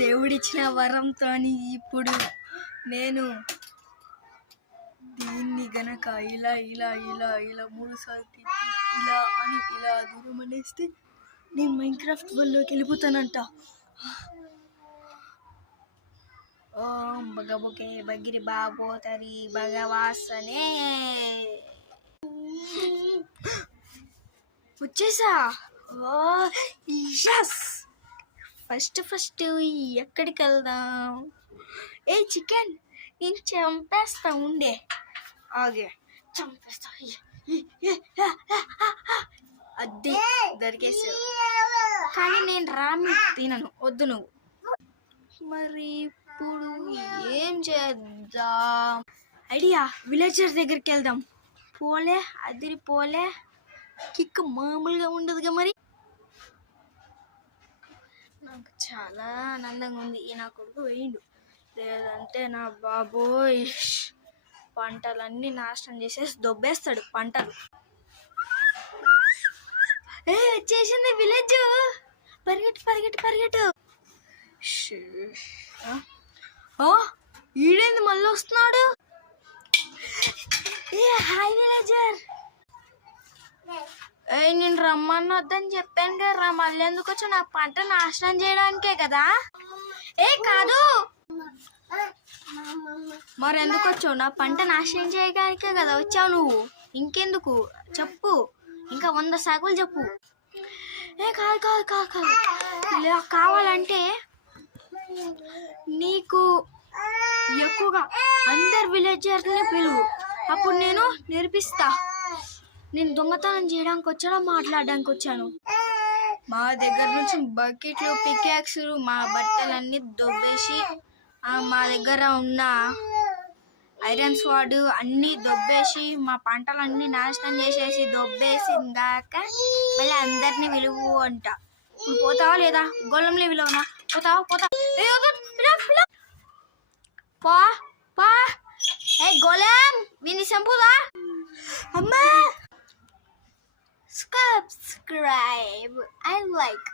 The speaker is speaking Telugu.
దేవుడిచ్చిన వరంతో ఇప్పుడు నేను దీన్ని గనక ఇలా ఇలా ఇలా ఇలా 3 సార్లు తిప్పి ఇలా అని ఇలా దూరం అనేస్తే నేను మైన్క్రాఫ్ట్ వరల్డ్లోకి వెళ్ళిపోతానంట. ఓం బగబొకే బగిరి బాబోతరి భగవాసనే. వచ్చేసా. ఫస్ట్ ఎక్కడికి వెళ్దాం? ఏ చికెన్ నేను చంపేస్తా, ఉండే ఆగే చంపేస్తా. అద్దె దొరికేసావు, కానీ నేను రామి తినను, వద్దు నువ్వు. మరి ఇప్పుడు ఏం చేద్దాం? ఐడియా, విలేజర్ దగ్గరికి వెళ్దాం. పోలే అదిరి పోలే, కిక్ మామూలుగా ఉండదుగా. మరి నాకు చాలా ఆనందంగా ఉంది. నా కొడుకు వేయండు, లేదంటే నా బాబోయ్ పంటలన్నీ నాశనం చేసేసి దొబ్బేస్తాడు పంటలు. వచ్చేసింది విలేజ్, పరిగెట్టు పరిగెట్టు పరిగెట్టు. ఈడేంది మళ్ళీ వస్తున్నాడు? Hi villager. నేను రమ్మన్నొద్దని చెప్పాను కదా, మళ్ళీ ఎందుకు వచ్చావు? నా పంట నాశనం చేయడానికే కదా. కాదు, మరి ఎందుకు వచ్చావు? నా పంట నాశనం చేయడానికే కదా వచ్చావు నువ్వు. ఇంకెందుకు చెప్పు, ఇంకా 100 సాగులు చెప్పు. కాదు కాదు కాదు కాదు, కావాలంటే నీకు ఎక్కువగా అందరు విలేజర్ని పిలువు, అప్పుడు నేను నేర్పిస్తా. నేను దొంగతనం చేయడానికి వచ్చాను, మాట్లాడడానికి వచ్చాను. మా దగ్గర నుంచి బకెట్లు, పికాక్స్లు, మా బట్టలన్నీ దొబ్బేసి, మా దగ్గర ఉన్న ఐరన్ స్వాడ్ అన్నీ దొబ్బేసి, మా పంటలన్నీ నాశనం చేసేసి దొబ్బేసి ఇందాక మళ్ళీ అందరినీ విలువు అంట. ఇప్పుడు పోతావా లేదా? గొల్లంలో విలువనా? పోతావా? పా పా. గొలం విని చంపుదా? అమ్మా, subscribe and like.